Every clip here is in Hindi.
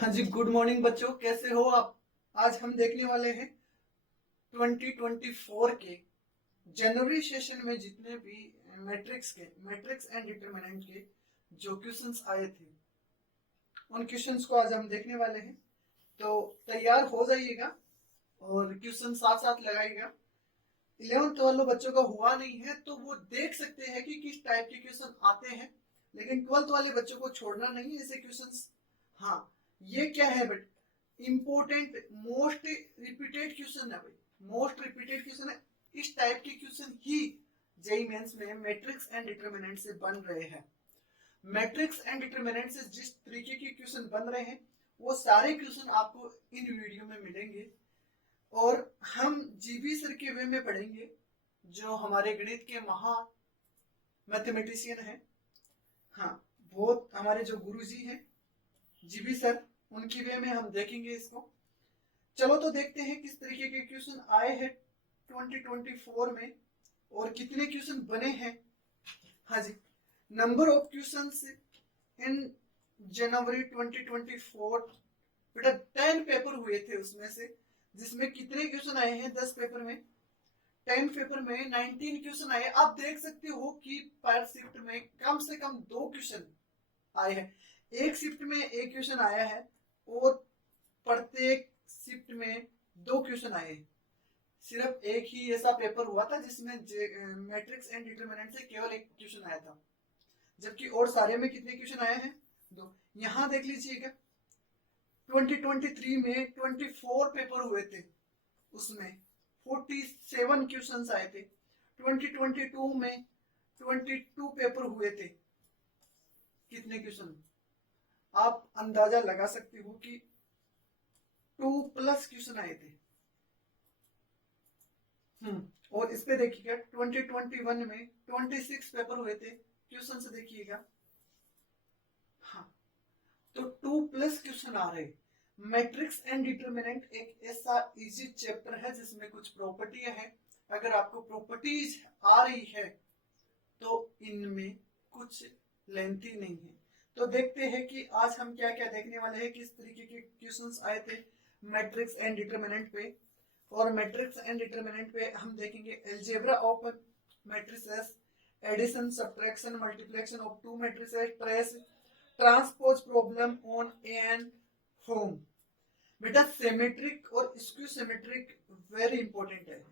हाँ जी, गुड मॉर्निंग बच्चों, कैसे हो आप। आज हम देखने वाले हैं 2024 के जनवरी सेशन में जितने भी मैट्रिक्स एंड डिटरमिनेंट के जो क्वेश्चंस आए थे उन क्वेश्चंस को आज हम देखने वाले हैं। तो तैयार हो जाइएगा और क्वेश्चन साथ साथ लगाइएगा। 11th वालों बच्चों का हुआ नहीं है तो वो देख सकते हैं कि किस टाइप के क्वेश्चन आते हैं, लेकिन 12th वाले बच्चों को छोड़ना नहीं है ऐसे क्वेश्चंस। हाँ, ये क्या है but important most repeated question है भाई, मोस्ट रिपीटेड क्वेश्चन है। इस टाइप के क्वेश्चन ही जेईई मेंस में मैट्रिक्स एंड डिटरमिनेंट से बन रहे हैं। मैट्रिक्स एंड डिटरमिनेंट से जिस तरीके के क्वेश्चन बन रहे हैं वो सारे क्वेश्चन आपको इन वीडियो में मिलेंगे और हम जीबी सर के वे में पढ़ेंगे, जो हमारे गणित के महान मैथमेटिशियन हैं। हाँ, वो हमारे जो गुरुजी हैं जीबी सर, उनकी वे में हम देखेंगे इसको। चलो तो देखते हैं किस तरीके के क्वेश्चन आए हैं 2024 में और कितने क्वेश्चन बने हैं। हाँ जी, नंबर ऑफ क्वेश्चंस इन जनवरी 2024, बेटा 10 पेपर हुए थे उसमें से, जिसमें कितने क्वेश्चन आए हैं 10 पेपर में, 10 पेपर में 19 क्वेश्चन आए। आप देख सकते हो कि पर शिफ्ट में कम से कम 2 क्वेश्चन आए हैं। एक शिफ्ट में एक क्वेश्चन आया है और प्रत्येक शिफ्ट में 2 क्वेश्चन आए। सिर्फ एक ही ऐसा पेपर हुआ था जिसमें मैट्रिक्स एंड डिटरमिनेंट से केवल एक क्वेश्चन आया था, जबकि और सारे में कितने क्वेश्चन आए हैं? 2। यहाँ देख लीजिएगा 2023 में 24 पेपर हुए थे, उसमें 47 क्वेश्चंस आए थे। 2022 में 22 पेपर हुए थे, कितने क्वेश्चन आप अंदाजा लगा सकते हो कि 2+ क्वेश्चन आए थे। और इस पे देखिएगा 2021 में 26 पेपर हुए थे, क्वेश्चन से देखिएगा। हाँ, तो 2+ क्वेश्चन आ रहे। मैट्रिक्स एंड डिटरमिनेंट एक ऐसा इजी चैप्टर है जिसमें कुछ प्रॉपर्टियां हैं। अगर आपको प्रॉपर्टीज आ रही है तो इनमें कुछ लेंथी नहीं है। तो देखते हैं कि आज हम क्या क्या देखने वाले हैं, किस तरीके के क्वेश्चंस आए थे मैट्रिक्स एंड डिटरमिनेंट पे। और मैट्रिक्स एंड डिटरमिनेंट पे हम देखेंगे algebra of matrices, addition, subtraction, multiplication of two matrices, trace, transpose problem on an form. बेटा सिमेट्रिक और स्क्यू सिमेट्रिक वेरी इंपॉर्टेंट है।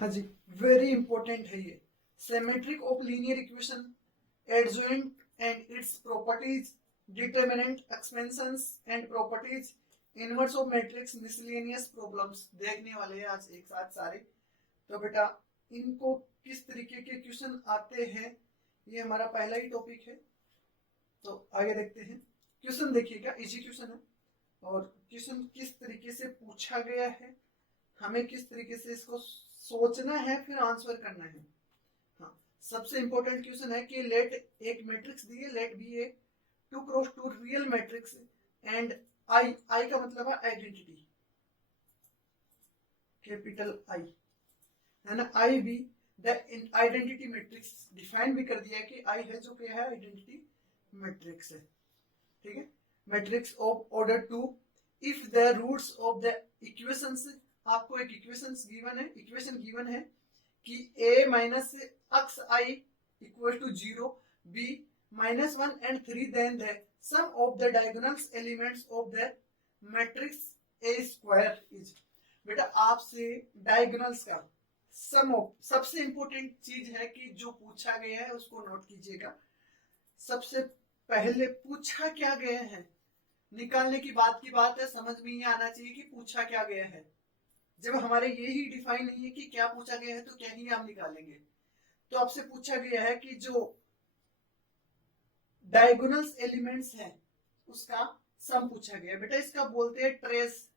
हाँ जी, वेरी इंपॉर्टेंट है ये। Symmetric of linear equation, adjoint and its properties, determinant, expansions and properties, inverse of matrix, miscellaneous problems देखने वाले हैं आज एक साथ सारे। तो बेटा इनको किस तरीके के क्वेश्चन आते हैं, ये हमारा पहला ही टॉपिक है। तो आगे देखते हैं। क्वेश्चन देखिएगा, इजी क्वेश्चन है और क्वेश्चन किस तरीके से पूछा गया है, हमें किस तरीके से इसको सोचना है फिर आंसर करना है। हाँ, सबसे इंपॉर्टेंट क्वेश्चन है कि लेट एक मैट्रिक्स दी है, let be a 2x2 real matrix and I, I का मतलब है आइडेंटिटी, कैपिटल आई है ना, I be the identity matrix. Define भी कर दिया है कि आई है जो क्या है, आइडेंटिटी मैट्रिक्स है। ठीक है, matrix of order 2 if the roots of the equations, आपको एक इक्वेशन गिवन है कि a minus x I equal to 0, b -1 and 3, then the sum of the diagonal elements of the matrix A square is। बेटा आपसे डायगोनल्स का सम ऑफ, सबसे इंपॉर्टेंट चीज है कि जो पूछा गया है उसको नोट कीजिएगा। सबसे पहले पूछा क्या गया है, निकालने की बात है, समझ में ये आना चाहिए कि पूछा क्या गया है। जब हमारे यही डिफाइन नहीं है कि क्या पूछा गया है तो क्या ही हम निकालेंगे। तो आपसे पूछा गया है कि जो डायगोनल्स एलिमेंट्स हैं उसका सम पूछा गया। बेटा इसका बोलते हैं ट्रेस,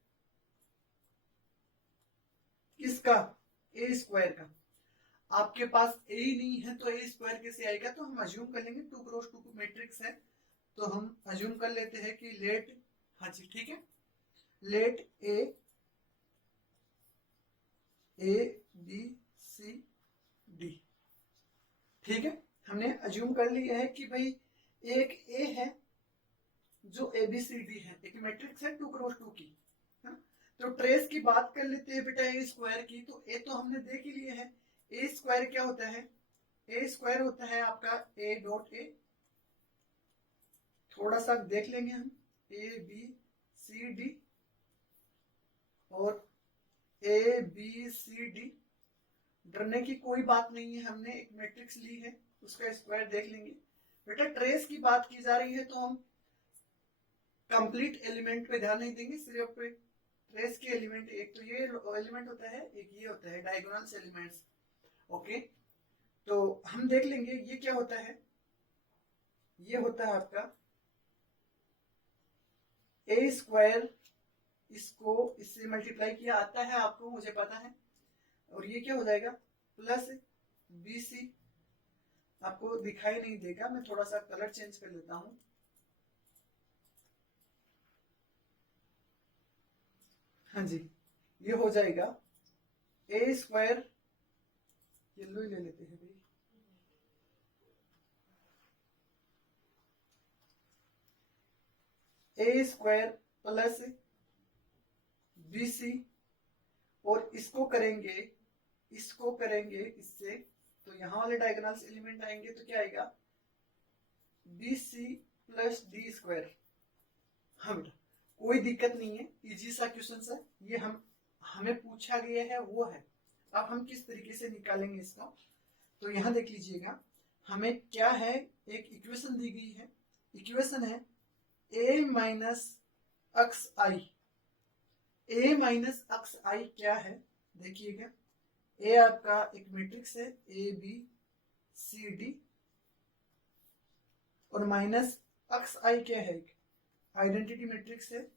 किसका, ए स्क्वायर का। आपके पास ए ही नहीं है तो ए स्क्वायर कैसे आएगा, तो हम अज्यूम कर लेंगे 2x2 मैट्रिक्स है तो हम अज्यूम कर लेते हैं कि लेट, हाँ जी ठीक है, let A B C D ठीक है, हमने अज्यूम कर लिया है कि भाई एक ए है जो ABCD है, एक मैट्रिक्स है 2 क्रॉस 2 की, है ना। तो ट्रेस की बात कर लेते हैं बेटा ए स्क्वायर की। तो ए तो हमने देख ही लिया है, ए स्क्वायर क्या होता है, ए स्क्वायर होता है आपका ए डॉट ए, थोड़ा सा देख लेंगे हम, ABCD और ABCD, डरने की कोई बात नहीं है, हमने एक मैट्रिक्स ली है उसका स्क्वायर देख लेंगे। बेटा ट्रेस की बात की जा रही है तो हम कंप्लीट एलिमेंट पे ध्यान नहीं देंगे, सिर्फ ट्रेस के एलिमेंट, एक तो ये एलिमेंट होता है, एक ये होता है डायगोनल्स एलिमेंट्स। ओके, तो हम देख लेंगे ये क्या होता है, ये होता है आपका ए स्क्वायर, इसको इससे मल्टीप्लाई किया आता है आपको, मुझे पता है, और ये क्या हो जाएगा प्लस BC, आपको दिखाई नहीं देगा, मैं थोड़ा सा कलर चेंज कर लेता हूं। हाँ जी, ये हो जाएगा ए स्क्वायर, येलो ही ले लेते हैं भाई, ए स्क्वायर प्लस BC, और इसको करेंगे इससे, तो यहां वाले डायगोनल्स एलिमेंट आएंगे तो क्या आएगा BC प्लस D स्क्वायर। हाँ बेटा कोई दिक्कत नहीं है, इजी सा क्वेश्चन है ये, हमें पूछा गया है वो है। अब हम किस तरीके से निकालेंगे इसका, तो यहां देख लीजिएगा, हमें क्या है, एक इक्वेशन दी गई है, इक्वेशन है a minus x I. a minus x I क्या है, देखिएगा, a आपका एक मैट्रिक्स है ABCD, और माइनस अक्स आई क्या है, एक आइडेंटिटी मैट्रिक्स है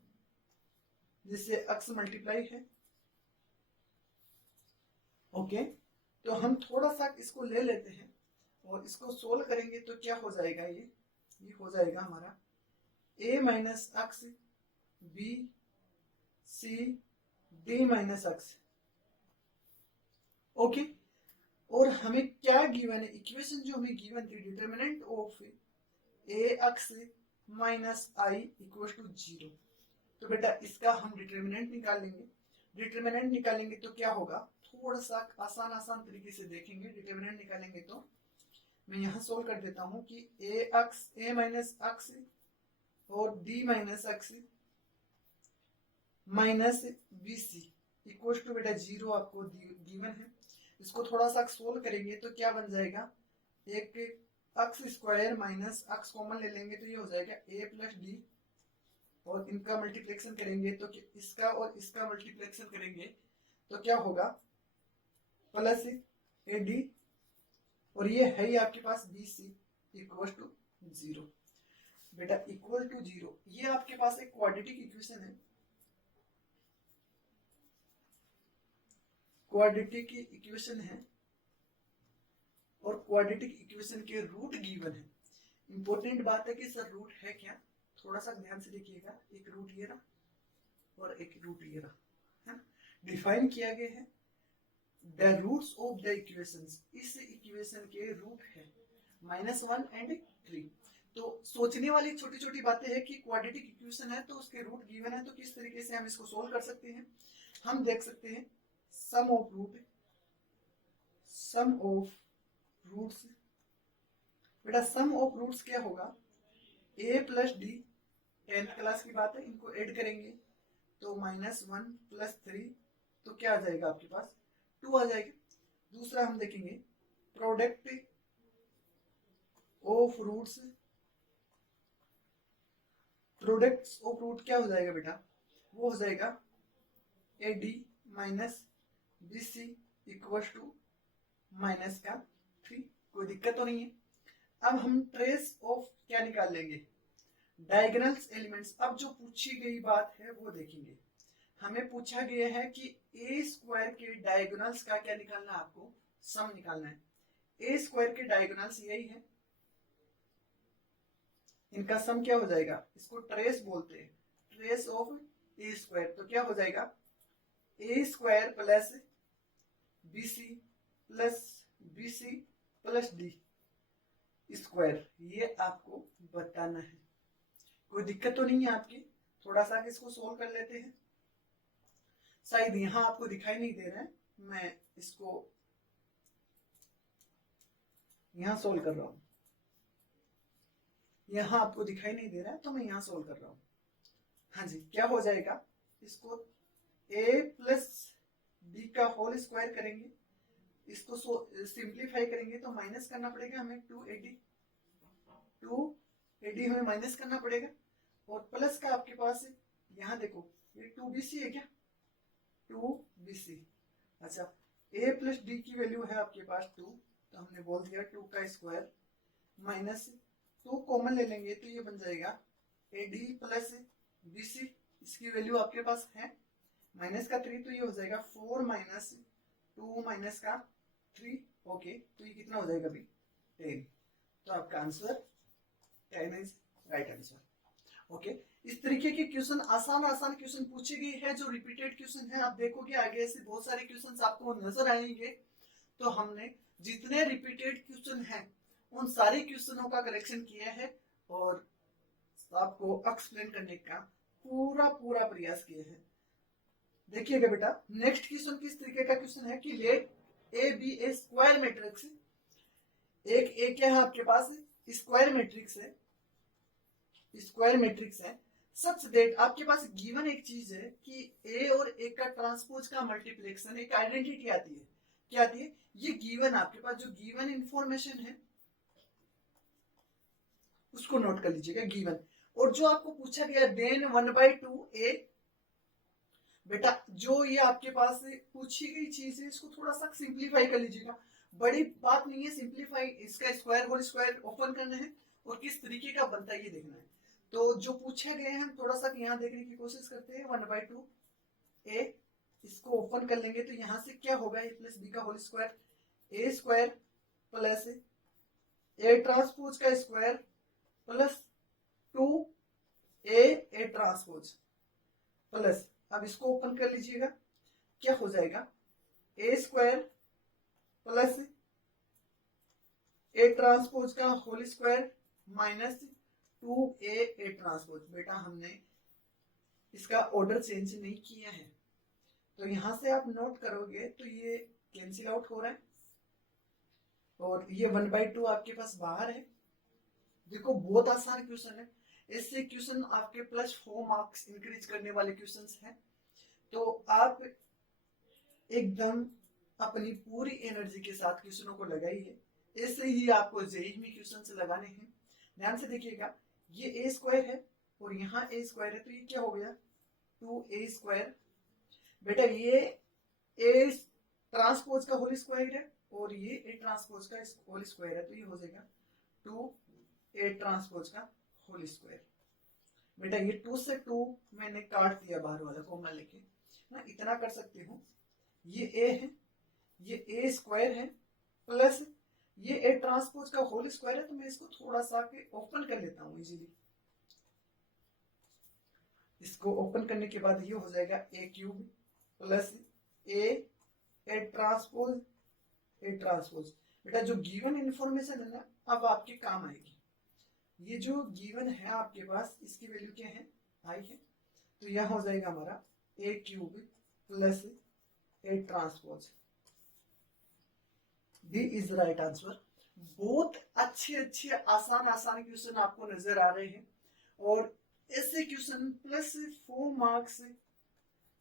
जिससे अक्स मल्टीप्लाई है। ओके, तो हम थोड़ा सा इसको ले लेते हैं और इसको सोल्व करेंगे तो क्या हो जाएगा, ये हो जाएगा हमारा a minus x BCD minus x. Okay, और हमें क्या गिवन है, इक्वेशन जो हमें गिवन थी, determinant of a x minus I equal to 0। तो बेटा इसका हम डिटरमिनेंट निकालेंगे, डिटरमिनेंट निकालेंगे तो क्या होगा, थोड़ा सा आसान तरीके से देखेंगे। डिटरमिनेंट निकालेंगे तो मैं यहाँ सोल्व कर देता हूँ कि a माइनस अक्स और d minus x minus BC equal to बेटा 0 आपको गिवन है। इसको थोड़ा सा सोल्व करेंगे तो क्या बन जाएगा, एक अक्स स्क्वायर माइनस अक्स कॉमन ले लेंगे तो ये हो जाएगा a प्लस डी, और इनका मल्टीप्लेक्शन करेंगे तो इसका और इसका मल्टीप्लेक्शन करेंगे तो क्या होगा प्लस AD, और ये है ही आपके पास BC इक्वल टू 0। बेटा इक्वल टू 0, ये आपके पास एक क्वाड्रेटिक इक्वेशन है, क्वाड्रेटिक इक्वेशन है, और क्वाड्रेटिक इक्वेशन के रूट गिवन है। इंपॉर्टेंट बात है कि सर रूट है क्या, थोड़ा सा ध्यान से देखिएगा, एक रूट ये रहा और एक रूट ये रहा, है डिफाइन किया गया है the roots of the equations, इस इक्वेशन के रूट है -1 एंड 3। तो सोचने वाली छोटी छोटी बातें हैं कि क्वाड्रेटिक इक्वेशन है तो उसके रूट गिवन है, तो किस तरीके से हम इसको सोल्व कर सकते हैं। हम देख सकते हैं सम ऑफ रूट्स, बेटा सम ऑफ रूट्स क्या होगा, a plus D, 10th class की बात है, इनको ऐड करेंगे तो -1 प्लस 3, तो क्या आ जाएगा आपके पास 2 आ जाएगा। दूसरा हम देखेंगे product of roots, products of root क्या हो जाएगा बेटा, वो हो जाएगा AD minus BC equal to -3, कोई दिक्कत तो नहीं है। अब हम ट्रेस ऑफ क्या निकाल लेंगे, डायगोनल्स एलिमेंट्स। अब जो पूछी गई बात है वो देखेंगे, हमें पूछा गया है कि ए स्क्वायर के डायगोनल्स का क्या निकालना है, आपको सम निकालना है। ए स्क्वायर के डायगोनल्स यही है, इनका सम क्या हो जाएगा, इसको ट्रेस बोलते हैं, ट्रेस ऑफ ए स्क्वायर। तो क्या हो जाएगा A square plus BC plus D, square, ये आपको बताना है। कोई दिक्कत तो नहीं है आपकी? थोड़ा सा इसको सोल्व कर लेते हैं। शायद यहां आपको दिखाई नहीं दे रहा है, मैं इसको यहां सोल्व कर रहा हूं। यहां आपको दिखाई नहीं दे रहा है तो मैं यहां सोल्व कर रहा हूं। हाँ जी, क्या हो जाएगा, इसको a प्लस बी का होल स्क्वायर करेंगे, इसको सिंप्लीफाई करेंगे तो माइनस करना पड़ेगा हमें 2ad हमें माइनस करना पड़ेगा, और प्लस का आपके पास यहाँ देखो ये 2bc है क्या, 2bc। अच्छा, a प्लस d की वैल्यू है आपके पास 2, तो हमने बोल दिया 2 का स्क्वायर माइनस 2 कॉमन ले लेंगे तो ये बन जाएगा ad प्लस bc, इसकी वैल्यू आपके पास है माइनस का 3, तो ये हो जाएगा 4 माइनस 2 माइनस का 3। ओके, तो ये कितना हो जाएगा अभी 10, तो आपका answer 10 is right answer. Okay, इस तरीके के क्वेश्चन आसान क्वेश्चन पूछे गए हैं जो रिपीटेड क्वेश्चन है। आप देखोगे आगे ऐसे बहुत सारे क्वेश्चन आपको नजर आएंगे। तो हमने जितने रिपीटेड क्वेश्चन हैं उन सारे क्वेश्चनों का कलेक्शन किया है और आपको एक्सप्लेन करने का पूरा प्रयास किया है। देखिएगा बेटा, नेक्स्ट क्वेश्चन किस तरीके का क्वेश्चन है कि let A be a square matrix, एक क्या है आपके पास स्क्वायर मैट्रिक्स है, स्क्वायर मैट्रिक्स है सच दैट आपके पास गिवन एक चीज है कि ए और ए का ट्रांसपोज का मल्टीप्लिकेशन, एक आइडेंटिटी आती है। क्या आती है? ये गिवन, आपके पास जो गिवन इंफॉर्मेशन है उसको नोट कर लीजिएगा, गिवन। और जो आपको पूछा गया देन 1/2 ए, बेटा जो ये आपके पास पूछी गई चीज है इसको थोड़ा सा सिंप्लीफाई कर लीजिएगा, बड़ी बात नहीं है। सिंप्लीफाई, इसका स्क्वायर होल स्क्वायर ओपन करना है और किस तरीके का बनता है ये देखना है। तो जो पूछे गए हैं हम थोड़ा सा यहाँ देखने की कोशिश करते हैं। 1/2 ए, इसको ओपन कर लेंगे तो यहाँ से क्या होगा, ए प्लस बी का whole square, A square plus A transpose का square plus 2 A transpose plus, अब इसको ओपन कर लीजिएगा, क्या हो जाएगा A square plus A transpose का whole square minus 2a transpose. बेटा हमने इसका ऑर्डर चेंज नहीं किया है, तो यहां से आप नोट करोगे तो ये कैंसिल आउट हो रहा है और ये 1/2 आपके पास बाहर है। देखो बहुत आसान क्वेश्चन है, इससे क्वेश्चन आपके +4 मार्क्स इंक्रीज करने वाले क्वेश्चंस हैं। तो आप एकदम अपनी पूरी एनर्जी के साथ क्वेश्चनों को लगाइए, ऐसे ही आपको जेईई में क्वेश्चन लगाने हैं। ध्यान से देखिएगा, ये ए स्क्वायर है और यहाँ ए स्क्वायर है, तो ये क्या हो गया 2a स्क्वायर। बेटा ये ए ट्रांसपोज का होल स्क्वायर है और ये ए ट्रांसपोज का होल स्क्वायर है, तो ये हो जाएगा 2a ट्रांसपोज का होल स्क्वायर। बेटा ये 2 से 2 मैंने काट दिया बाहर वाला कॉमन लेके, मैं इतना कर सकती हूँ, ये ए है, ये ए स्क्वायर है प्लस ये ए ट्रांसपोज का होल स्क्वायर है, तो मैं इसको थोड़ा सा के ओपन कर लेता हूँ इजीली। इसको ओपन करने के बाद ये हो जाएगा A cube plus A transpose A transpose. बेटा जो गिवन इंफॉर्मेशन है ना अब आपके काम आएगी। ये जो गिवन है आपके पास इसकी वैल्यू क्या है, आई है, तो यह हो जाएगा हमारा A cube plus A transpose. D is right answer. बहुत अच्छे आसान क्वेश्चन आपको नजर आ रहे हैं और ऐसे क्वेश्चन +4 मार्क्स,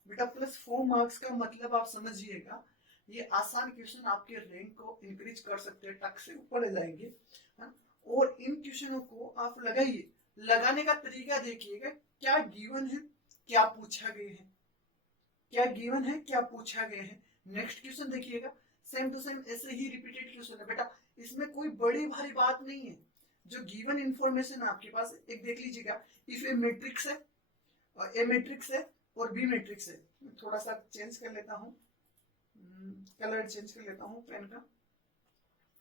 बेटा +4 मार्क्स का मतलब आप समझिएगा ये आसान क्वेश्चन आपके रैंक को इंक्रीज कर सकते हैं, टक से ऊपर ले जाएंगे। और इन क्वेश्चनों को आप लगाइए, लगाने का तरीका देखिएगा, क्या गिवन है क्या पूछा गया है, क्या गिवन है क्या पूछा गया है। नेक्स्ट क्वेश्चन देखिएगा, सेम टू सेम ऐसे ही रिपीटेड क्वेश्चन है। बेटा इसमें कोई बड़ी भारी बात नहीं है, जो गिवन इंफॉर्मेशन आपके पास एक देख लीजिएगा। इफ ए मैट्रिक्स है और ए मैट्रिक्स है और बी मैट्रिक्स है, थोड़ा सा चेंज कर लेता हूँ, कलर चेंज कर लेता हूँ पेन का।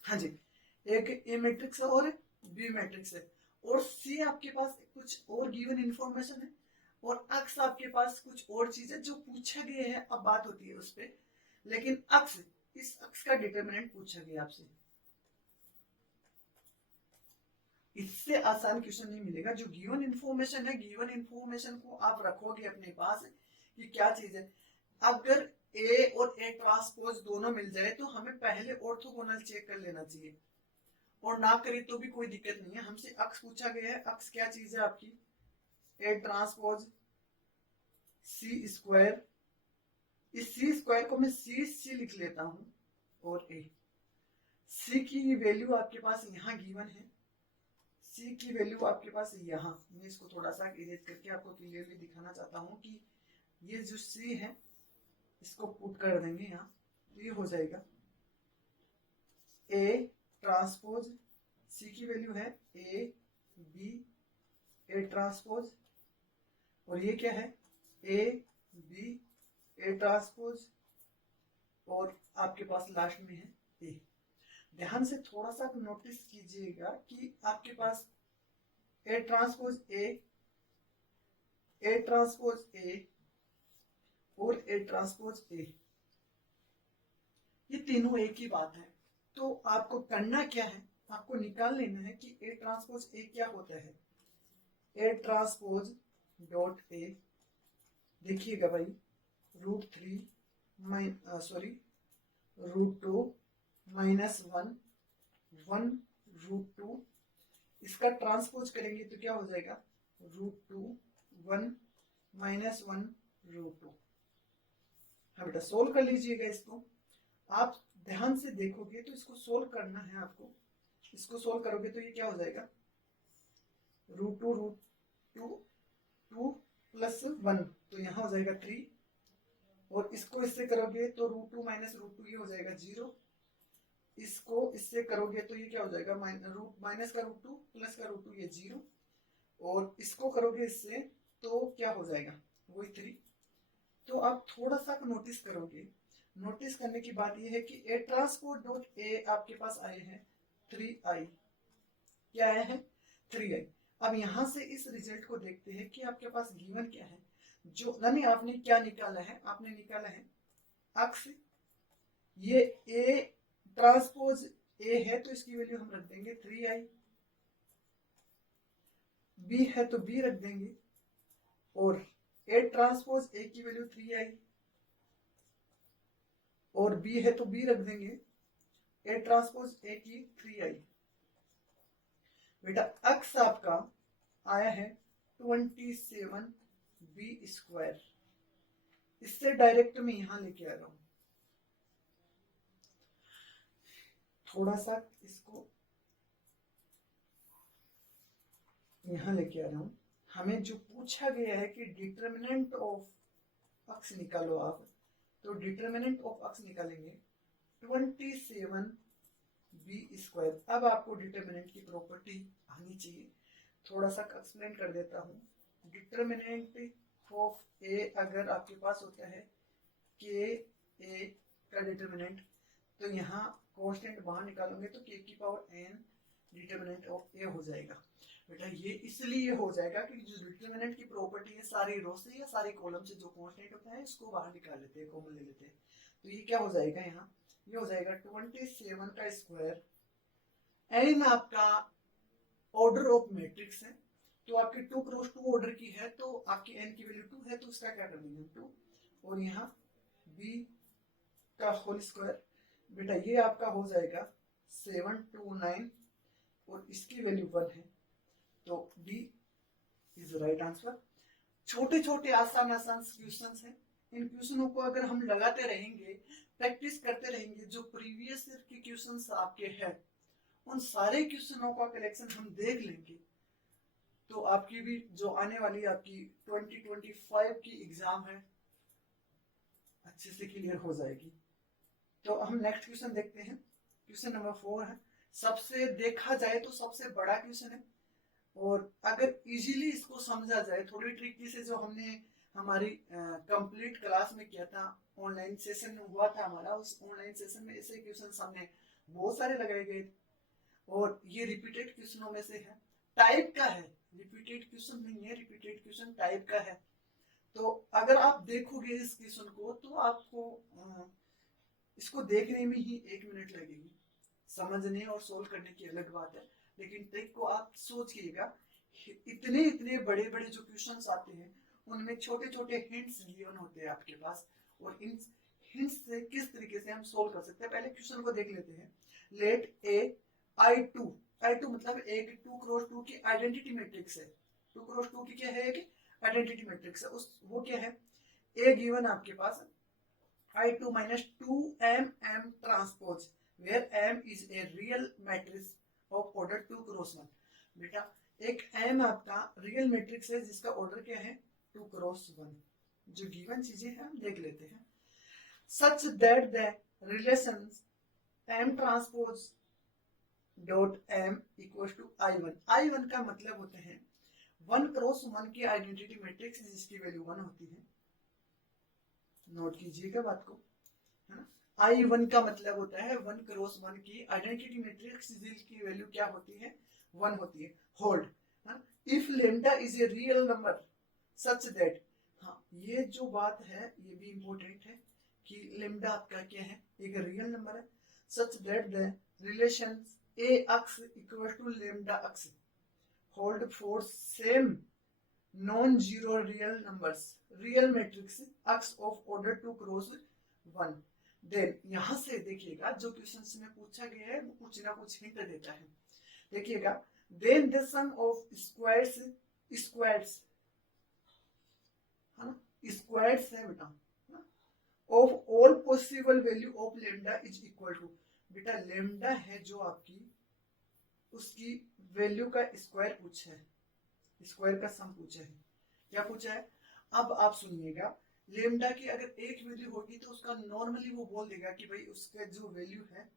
हाँ जी, एक ए मैट्रिक्स है और बी मैट्रिक्स है और सी आपके पास कुछ और गिवन इंफॉर्मेशन है और अक्स आपके पास कुछ और चीज है जो पूछा गया है। अब बात होती है उस पर, लेकिन अक्स, इस अक्स का डिटरमिनेंट पूछा गया आपसे। इससे आसान क्वेश्चन नहीं मिलेगा। जो गिवन इन्फॉर्मेशन है, गिवन इन्फॉर्मेशन को आप रखोगे अपने पास कि क्या चीज है। अगर ए और ए ट्रांसपोज दोनों मिल जाए तो हमें पहले ऑर्थोगोनल चेक कर लेना चाहिए, और ना करे तो भी कोई दिक्कत नहीं है। हमसे अक्स पूछा गया है, अक्स क्या चीज है आपकी, ए ट्रांसपोज सी स्क्वायर। इस सी स्क्वायर को मैं सी लिख लेता हूं, और ए सी की वैल्यू आपके पास यहाँ गिवन है, सी की वैल्यू आपके पास यहाँ। मैं इसको थोड़ा सा इरेज करके आपको क्लियरली दिखाना चाहता हूँ कि ये जो सी है इसको पुट कर देंगे यहाँ, तो ये हो जाएगा ए ट्रांसपोज, सी की वैल्यू है ए बी ए ट्रांसपोज, और ये क्या है ए बी ए ट्रांसपोज, और आपके पास लास्ट में है ए। ध्यान से थोड़ा सा नोटिस कीजिएगा कि आपके पास ए ट्रांसपोज ए ट्रांसपोज ए और ए ट्रांसपोज ए, ये तीनों एक ही बात है। तो आपको करना क्या है, आपको निकाल लेना है कि ए ट्रांसपोज ए क्या होता है। ए ट्रांसपोज डॉट ए, देखिएगा भाई, √3 √2 -1 1 √2, इसका ट्रांसपोज करेंगे तो क्या हो जाएगा √2 1 -1 √2। हाँ बेटा सोल्व कर लीजिएगा इसको। आप ध्यान से देखोगे तो इसको सोल्व करना है आपको। इसको सोल्व करोगे तो ये क्या हो जाएगा √2 2 + 1, तो यहाँ हो जाएगा 3, और इसको इससे करोगे तो √2 - √2 ये हो जाएगा 0। इसको इससे करोगे तो ये क्या हो जाएगा माइनस का √2 प्लस का √2 ये 0, और इसको करोगे इससे तो क्या हो जाएगा वही 3। तो आप थोड़ा सा नोटिस करोगे, नोटिस करने की बात यह है कि ए ट्रांसपोज डॉट ए आपके पास आए हैं 3i, क्या आया है 3i। अब यहां से इस रिजल्ट को देखते हैं कि आपके पास गिवन क्या है। जो यानी आपने क्या निकाला है, आपने निकाला है अक्स, ये ए ट्रांसपोज ए है तो इसकी वैल्यू हम रख देंगे 3i, बी है तो बी रख देंगे, और ए ट्रांसपोज ए की वैल्यू 3i, और बी है तो बी रख देंगे, ए ट्रांसपोज ए की 3i। बेटा अक्स आपका आया है 27b², इससे डायरेक्ट में यहां लेके आ रहा हूं, थोड़ा सा इसको यहां लेके आ रहा हूं। हमें जो पूछा गया है कि डिटर्मिनेंट ऑफ अक्स निकालो आप, तो डिटर्मिनेंट ऑफ अक्स निकालेंगे 27b²। अब आपको डिटर्मिनेंट की प्रॉपर्टी आनी चाहिए, थोड़ा सा एक्सप्लेन कर देता हूं। डिटर्मिनेंट ऑफ ए अगर आपके पास होता है के ए का डिटर्मिनेंट, तो यहाँ कांस्टेंट बाहर निकालोगे तो k की पावर n डिटर्मिनेंट ऑफ ए हो जाएगा। बेटा ये इसलिए हो जाएगा कि जो डिटर्मिनेंट की प्रॉपर्टी है सारी रो से या सारी कॉलम से जो कांस्टेंट होता है इसको बाहर निकाल लेते हैं, कॉमन ले लेते हैं। तो ये क्या हो जाएगा, यहाँ ये हो जाएगा 27 का स्क्वायर। एन आपका ऑर्डर ऑफ मैट्रिक्स है, तो आपकी 2 क्रॉस 2 ऑर्डर की है, तो आपकी n की वैल्यू 2 है, तो उसका क्या कर देंगे 2, और यहाँ b का होल स्क्वायर। बेटा ये आपका हो जाएगा 729, और इसकी वैल्यू 1 है, तो डी इज राइट आंसर। छोटे छोटे आसान आसान क्वेश्चंस हैं, इन क्वेश्चनों को अगर हम लगाते रहेंगे, प्रैक्टिस करते रहेंगे, जो प्रीवियस ईयर के क्वेश्चंस आपके हैं उन सारे क्वेश्चनों का कलेक्शन हम देख लेंगे, तो आपकी भी जो आने वाली आपकी 2025 की एग्जाम है अच्छे से क्लियर हो जाएगी। तो हम नेक्स्ट क्वेश्चन देखते हैं। क्वेश्चन नंबर 4 है, सबसे देखा जाए तो सबसे बड़ा क्वेश्चन है, और अगर इजीली इसको समझा जाए थोड़ी ट्रिकी से, जो हमने हमारी कंप्लीट क्लास में किया था, ऑनलाइन सेशन हुआ था हमारा, उस ऑनलाइन सेशन में ऐसे क्वेश्चन हमने बहुत सारे लगाए गए, और ये रिपीटेड क्वेश्चनों में से है, टाइप का है, रिपीटेड क्वेश्चन नहीं है, रिपीटेड क्वेश्चन टाइप का है। तो अगर आप देखोगे इस क्वेश्चन को तो आपको इसको देखने में ही 1 मिनट लगेगी, समझने और सोल्व करने की अलग बात है। लेकिन ट्रिक को आप सोचिएगा, इतने इतने बड़े बड़े जो क्वेश्चंस आते हैं उनमें छोटे छोटे हिंट्स गिवन होते हैं आपके पास, और इन हिंट्स से किस तरीके से हम सोल्व कर सकते हैं। पहले क्वेश्चन को देख लेते हैं। लेट ए I2, I2 मतलब एक 2x2 की आइडेंटिटी मैट्रिक्स है। 2x2 की क्या है, एक आइडेंटिटी मैट्रिक्स है। उस वो क्या है, ए गिवन आपके पास I2 minus 2m transpose, where m is a real matrix of order 2x1। बेटा एक m आपका रियल मैट्रिक्स है जिसका ऑर्डर क्या है 2x1। जो गिवन चीजें हैं हम देख लेते हैं। Such that the relations m transpose dot m equal to I1। I1 का मतलब होते हैं 1x1 की आइडेंटिटी मैट्रिक्स जिसकी वैल्यू 1 होती है। नोट कीजिएगा बात को, है ना। I1 का मतलब होता है 1x1 की आइडेंटिटी मैट्रिक्स जिसकी वैल्यू क्या होती है 1 होती है। Hold, if lambda is a real number such that, हाँ ये जो बात है ये भी इंपॉर्टेंट है कि लेम्डा आपका क्या है, एक रियल नंबर है। Such that the relation A x equal to lambda x hold for same non zero real numbers, real matrix x of order 2x1। Then यहां से देखिएगा जो क्वेश्चन में पूछा गया है वो कुछ ना कुछ हिंट देता है। देखिएगा, then the sum of squares, squares है ना, स्क्वायर्स है बेटा, of all possible value of lambda is equal to, बेटा लेम्डा है जो आपकी उसकी वैल्यू का स्क्वायर पूछा है, स्क्वायर का सम पूछा है। क्या पूछा है, अब आप सुनिएगा, लेम्डा की अगर एक वैल्यू होगी तो उसका नॉर्मली वो बोल देगा कि भाई उसका जो वैल्यू है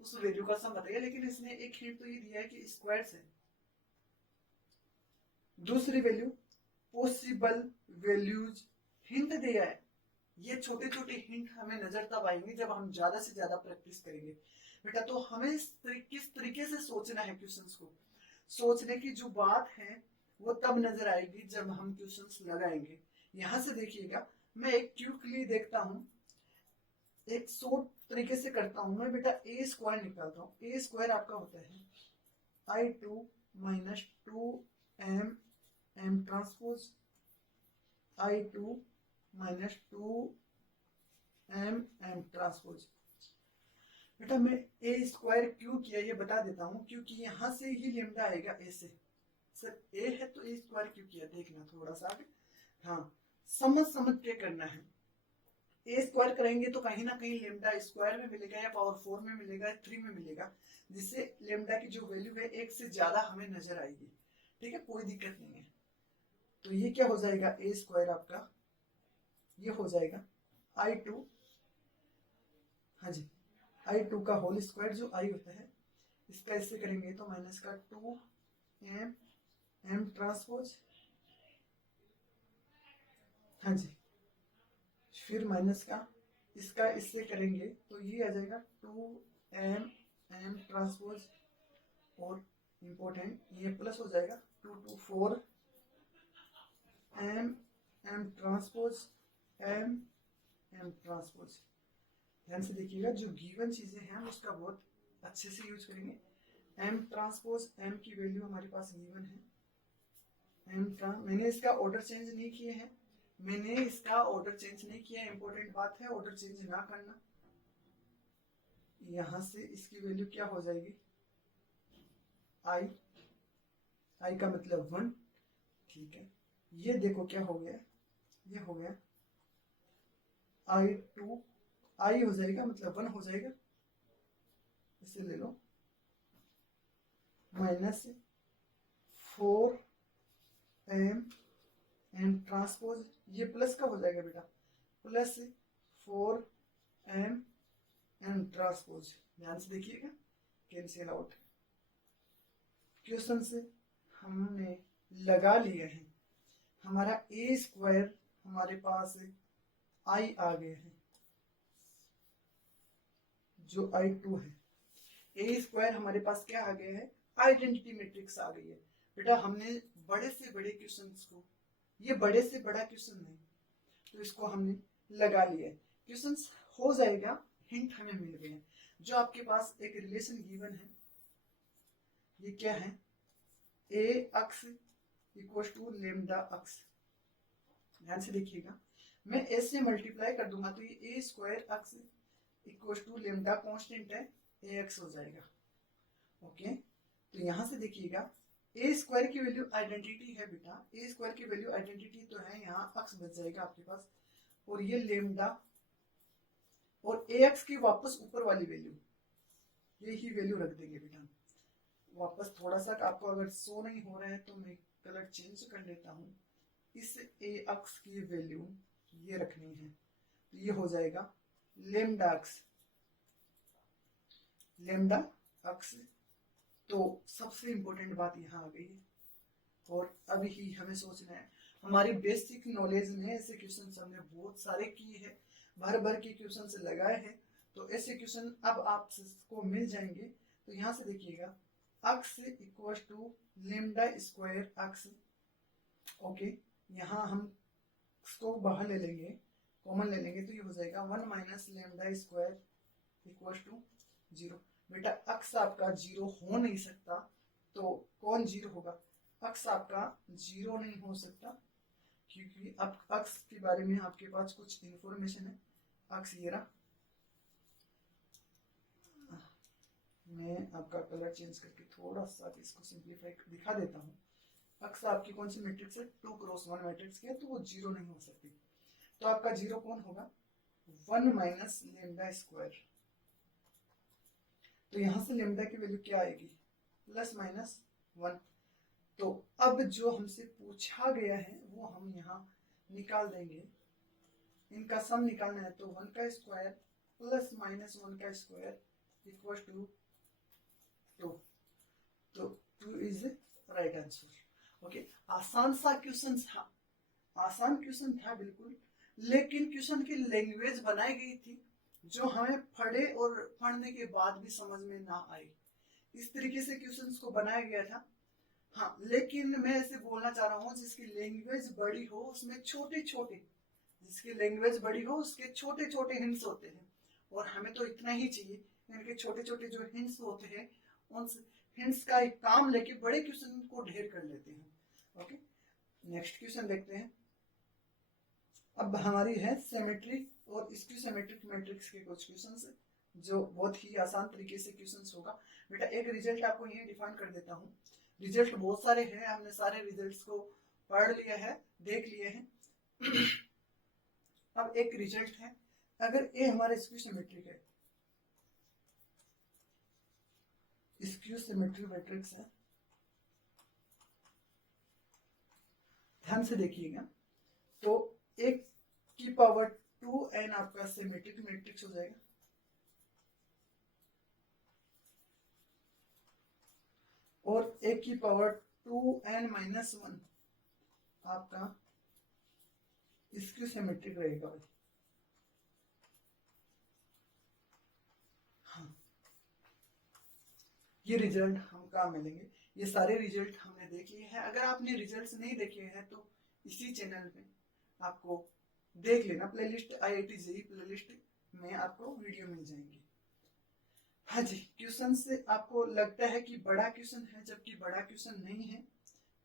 उस वैल्यू का सम बताइए, लेकिन इसने एक हिंट तो ये दिया है कि स्क्वायर्स है। दूसरी वैल्यू पॉसिबल वैल्यूज हिंट दिया है। ये छोटे छोटे हिंट हमें नजर तब आएंगे जब हम ज्यादा से ज्यादा प्रैक्टिस करेंगे बेटा। तो हमें किस तरीके से सोचना है क्वेश्चंस को, सोचने की जो बात है वो तब नजर आएगी जब हम क्वेश्चंस लगाएंगे। यहां से देखिएगा, मैं एक क्विकली देखता हूं, एक शॉर्ट तरीके से करता हूं मैं बेटा। ए स्क्वायर निकालता हूं। ए स्क्वायर आपका होता है I2 minus 2m m transpose I2 minus 2m m transpose. बेटा मैं ए स्क्वायर क्यों किया ये बता देता हूं, क्योंकि यहां से ही लेम्डा आएगा ए से। सर ए है तो ए स्क्वायर क्यों किया, देखना थोड़ा सा आगे, हाँ समझ के करना है। ए स्क्वायर करेंगे तो कहीं ना कहीं लेम्डा स्क्वायर में मिलेगा या पावर 4 में मिलेगा, 3 में मिलेगा, जिससे लेम्डा की जो वैल्यू है एक से ज्यादा हमें नजर आएगी। ठीक है, कोई दिक्कत नहीं है। तो ये क्या हो जाएगा, ए स्क्वायर आपका ये हो जाएगा I2, हाँ जी I2 का होल स्क्वायर जो I होता है, इसका इससे करेंगे तो माइनस का 2m m ट्रांसपोज, हाँ जी, फिर माइनस का इसका इससे करेंगे तो ये आ जाएगा 2m m ट्रांसपोज, और इंपॉर्टेंट ये प्लस हो जाएगा 2 to 4 m m transpose m m transpose. ध्यान से देखिएगा, जो गिवन चीजें हैं हम उसका बहुत अच्छे से यूज करेंगे। m ट्रांसपोज m की वैल्यू हमारे पास गिवन है, मैंने इसका ऑर्डर चेंज नहीं किए हैं, मैंने इसका ऑर्डर चेंज नहीं किया। इंपॉर्टेंट बात है ऑर्डर चेंज ना करना। यहां से इसकी वैल्यू क्या हो जाएगी, I का मतलब 1। ठीक है, ये देखो क्या हो गया, ये हो गया I2, I हो जाएगा मतलब 1 हो जाएगा, इसे ले लो, माइनस 4m m ट्रांसपोज, ये प्लस का हो जाएगा बेटा, प्लस 4m m ट्रांसपोज। ध्यान से देखिएगा, कैंसिल आउट। क्वेश्चन से हमने लगा लिए हैं, हमारा ए स्क्वायर हमारे पास I आ गए हैं जो I2 है, ए स्क्वायर हमारे पास क्या आ गया है, आइडेंटिटी मैट्रिक्स आ गई है। बेटा हमने बड़े से बड़े क्वेश्चंस को, ये बड़े से बड़ा क्वेश्चन है तो इसको हमने लगा लिया है। क्वेश्चंस हो जाएगा, हिंट हमें मिल गए हैं। जो आपके पास एक रिलेशन गिवन है, ये क्या है, ए अक्स इक्वल टू लेमडा अक्स। ध्यान से देखिएगा, मैं ए से मल्टीप्लाई कर दूंगा तो ये A square x equal to lambda constant है ए एक्स हो जाएगा। ओके, तो यहां से देखिएगा ए स्क्वायर की वैल्यू आइडेंटिटी है बेटा, ए स्क्वायर की वैल्यू आइडेंटिटी तो है, यहाँ अक्स बच जाएगा आपके पास, और ये लेमडा और ए एक्स की वापस ऊपर वाली वैल्यू, ये ही वैल्यू रख देंगे बेटा। वापस थोड़ा सा आपको अगर शो नहीं हो रहा है तो मैं कलर चेंज कर लेता हूँ। इस ए एक्स की वैल्यू ये रखनी है, तो ये हो जाएगा लेमडा एक्स, लेमडा एक्स। तो सबसे इंपॉर्टेंट बात यहाँ आ गई है, और अभी ही हमें सोचना है। हमारी बेसिक नॉलेज में ऐसे क्वेश्चन हमने बहुत सारे किए हैं, भर भर के क्वेश्चन लगाए हैं, तो ऐसे क्वेश्चन अब आपको मिल जाएंगे। तो यहाँ से देखिएगा x equal to lambda square x. Okay, यहाँ हम इसको बाहर ले लेंगे, कॉमन ले लेंगे, तो ये हो जाएगा 1 minus lambda square equal to 0। बेटा अक्स आपका 0 हो नहीं सकता, तो कौन 0 होगा, अक्स आपका 0 नहीं हो सकता, क्योंकि अब अक्स के बारे में आपके पास कुछ इंफॉर्मेशन है। अक्स ये रहा, मैं आपका कलर चेंज करके थोड़ा सा इसको सिंप्लीफाई दिखा देता हूँ। अक्स आपकी कौन सी मैट्रिक्स है, 2 क्रॉस 1 मैट्रिक्स की है, तो वो 0 नहीं हो सकती। तो आपका 0 कौन होगा, 1 माइनस लेमडा स्क्वायर। तो यहां से लेमडा की वैल्यू क्या आएगी, प्लस माइनस 1। तो अब जो हमसे पूछा गया है वो हम यहाँ निकाल देंगे, इनका सम निकालना है, तो 1 का स्क्वायर प्लस माइनस 1 का स्क्वायर इक्वल टू 2। तो 2 इज राइट आंसर। ओके, आसान सा क्वेश्चन था, आसान क्वेश्चन था बिल्कुल, लेकिन क्वेश्चन की लैंग्वेज बनाई गई थी जो हमें पढ़े और पढ़ने के बाद भी समझ में ना आए, इस तरीके से क्वेश्चंस को बनाया गया था। हाँ, लेकिन मैं ऐसे बोलना चाह रहा हूँ जिसकी लैंग्वेज बड़ी हो उसमें छोटे छोटे, जिसकी लैंग्वेज बड़ी हो उसके छोटे छोटे हिंट्स होते हैं, और हमें तो इतना ही चाहिए, इनके छोटे छोटे जो हिंट्स होते हैं उन हिंट्स का एक काम लेके बड़े क्वेश्चन को ढेर कर लेते हैं। ओके, नेक्स्ट क्वेश्चन देखते हैं। अब हमारी है सिमेट्री और स्क्यू सिमेट्रिक मैट्रिक्स के कुछ क्वेश्चंस जो बहुत ही आसान तरीके से क्वेश्चंस होगा। बेटा एक रिजल्ट आपको यही डिफाइन कर देता हूँ, रिजल्ट बहुत सारे हैं, हमने सारे रिजल्ट्स को पढ़ लिया है, देख लिए हैं। अब एक रिजल्ट है, अगर ए हमारा स्क्यू सिमेट्रिक है, स्क्यू सिमेट्रिक मैट्रिक्स है, ध्यान से देखिएगा, तो एक की पावर 2n आपका सिमेट्रिक मैट्रिक्स हो जाएगा, और एक की पावर 2n माइनस 1 आपका स्क्यू सिमेट्रिक रहेगा। हाँ, ये रिजल्ट हम कहाँ मिलेंगे, ये सारे रिजल्ट हमने देख लिए हैं। अगर आपने रिजल्ट्स नहीं देखे हैं तो इसी चैनल पे आपको देख लेना, प्लेलिस्ट IIT JEE प्लेलिस्ट में आपको वीडियो मिल जाएंगे। हाँ जी, क्वेश्चन से आपको लगता है कि बड़ा क्वेश्चन है, जबकि बड़ा क्वेश्चन नहीं है।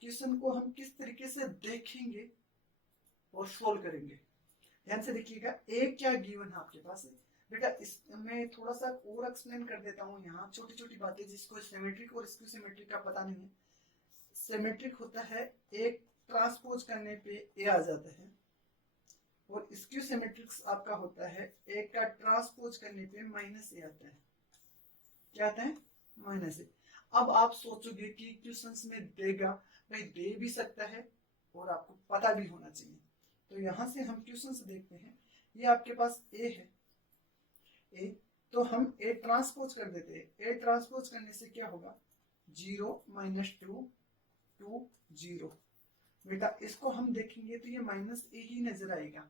क्वेश्चन को हम किस तरीके से देखेंगे और सोल्व करेंगे, ध्यान से देखिएगा। एक क्या गिवन है आपके पास है बेटा, इसमें थोड़ा सा और एक्सप्लेन कर देता हूँ यहाँ, छोटी छोटी बातें जिसको सिमेट्रिक और स्क्यू सिमेट्रिक का पता नहीं है। सिमेट्रिक होता है एक ट्रांसपोज करने पे ए आ जाता है, और स्क्यू सिमेट्रिक्स आपका होता है एक का ट्रांसपोज करने पे माइनस ए आता है। क्या आता है, माइनस ए। अब आप सोचोगे कि क्वेश्चंस में देगा, भाई दे भी सकता है और आपको पता भी होना चाहिए। तो यहां से हम क्वेश्चंस देखते हैं, ये आपके पास ए है, ए, तो हम ए ट्रांसपोज कर देते हैं। ए ट्रांसपोज करने से क्या होगा, 0 माइनस 2 2 0। बेटा इसको हम देखेंगे तो ये माइनस ए ही नजर आएगा।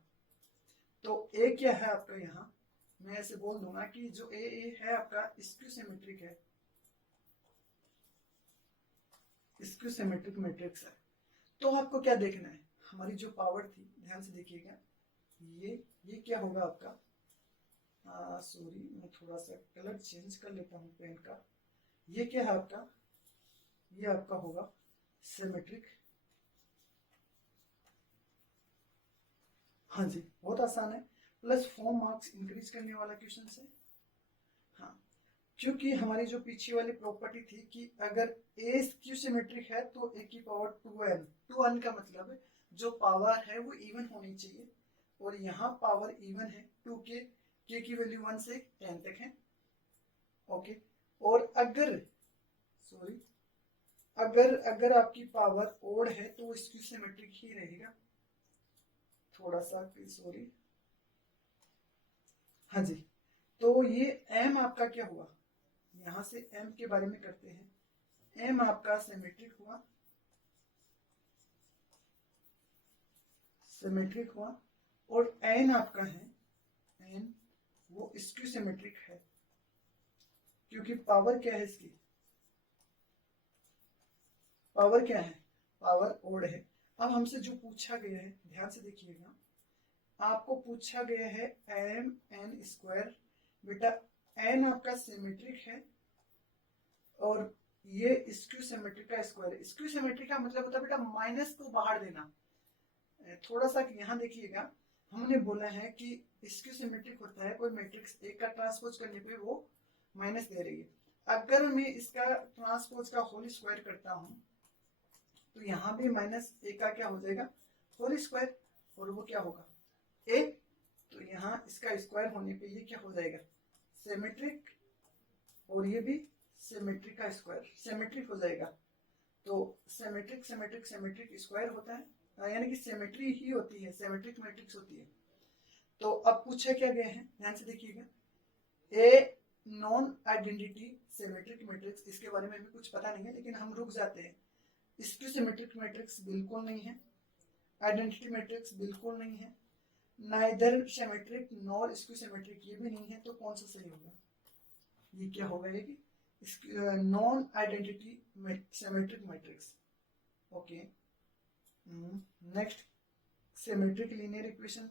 तो ए क्या है आपका, यहाँ मैं ऐसे बोल दूंगा कि जो ए है आपका स्क्यू सिमेट्रिक है, स्क्यू सिमेट्रिक मैट्रिक्स है। तो आपको क्या देखना है, हमारी जो पावर थी, ध्यान से देखिएगा, ये क्या होगा आपका, सॉरी मैं थोड़ा सा कलर चेंज कर लेता हूँ पेन का। ये क्या है आपका ये आपका होगा सिमेट्रिक। हाँ जी, बहुत आसान है। प्लस 4 मार्क्स इंक्रीज करने वाला क्वेश्चन है। हाँ, क्योंकि हमारी जो पीछे वाली प्रॉपर्टी थी कि अगर ए क्यू सिमेट्रिक है तो ए की पावर 2n, 2n का मतलब जो पावर है वो इवन होनी चाहिए, और यहाँ पावर इवन है 2k, k की वैल्यू 1 से 10 तक है। ओके, और अगर सॉरी अगर आपकी पावर ओड है तो इसकी सिमेट्रिक ही रहेगा। थोड़ा सा सॉरी, हाँ जी, तो ये m आपका क्या हुआ, यहां से m के बारे में करते हैं। m आपका सिमेट्रिक हुआ, सिमेट्रिक हुआ, और n आपका है, n वो स्क्यू सिमेट्रिक है, क्योंकि पावर क्या है इसकी, पावर क्या है, पावर ओड है। अब हमसे जो पूछा गया है, ध्यान से देखिएगा, आपको पूछा गया है एम एन स्क्वायर। बेटा एन आपका सिमेट्रिक है और ये स्क्यू सिमेट्रिक का स्क्वायर है। स्क्यू सिमेट्रिक का मतलब होता है बेटा माइनस को बाहर देना। थोड़ा सा यहाँ देखिएगा, हमने बोला है कि स्क्यू सिमेट्रिक होता है कोई मैट्रिक्स एक का ट्रांसपोज करने पे वो माइनस दे रही है। अगर मैं इसका ट्रांसपोज का होल स्क्वायर करता हूँ तो यहाँ भी माइनस ए का क्या हो जाएगा, होल स्क्वायर, और वो क्या होगा ए, तो यहाँ इसका स्क्वायर होने पे ये क्या हो जाएगा, सिमेट्रिक, और ये भी सिमेट्रिक का स्क्वायर सिमेट्रिक हो जाएगा। तो सिमेट्रिक सिमेट्रिक सिमेट्रिक स्क्वायर होता है, यानी कि सिमेट्री ही होती है, सिमेट्रिक मैट्रिक्स होती है। तो अब पूछा क्या गया है, ध्यान से देखिएगा, a non identity symmetric matrix, इसके बारे में हमें कुछ पता नहीं है, लेकिन हम रुक जाते हैं। स्क्यू सिमेट्रिक मैट्रिक्स बिल्कुल नहीं है, आइडेंटिटी मैट्रिक्स बिल्कुल नहीं है, neither symmetric nor skew symmetric ये भी नहीं है, तो कौन सा सही होगा, ये क्या होगा, ये कि non identity symmetric matrix. Okay, next symmetric linear equation.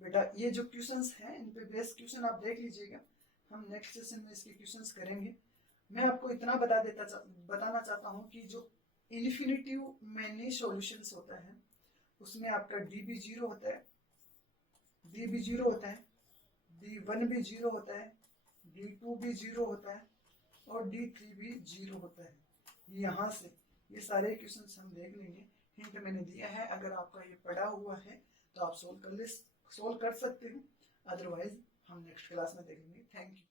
बेटा ये जो क्वेश्चंस हैं इन पे बेस्ड क्वेश्चन आप देख लीजिएगा, हम नेक्स्ट सेशन में इसके क्वेश्चंस करेंगे। मैं आपको इतना बताना चाहता हूँ कि जो इन्फिनिटिव मैनी सॉल्यूशंस होता है उसमें आपका डी भी 0 होता है, डी भी 0 होता है, D1 भी 0 होता है, D2 भी 0 होता है, और D3 भी 0 होता है। यहाँ से ये सारे क्वेश्चंस हम देख लेंगे, हिंट मैंने दिया है, अगर आपका ये पढ़ा हुआ है तो आप सोल्व कर सकते हो, अदरवाइज हम नेक्स्ट क्लास में देखेंगे। Thank you.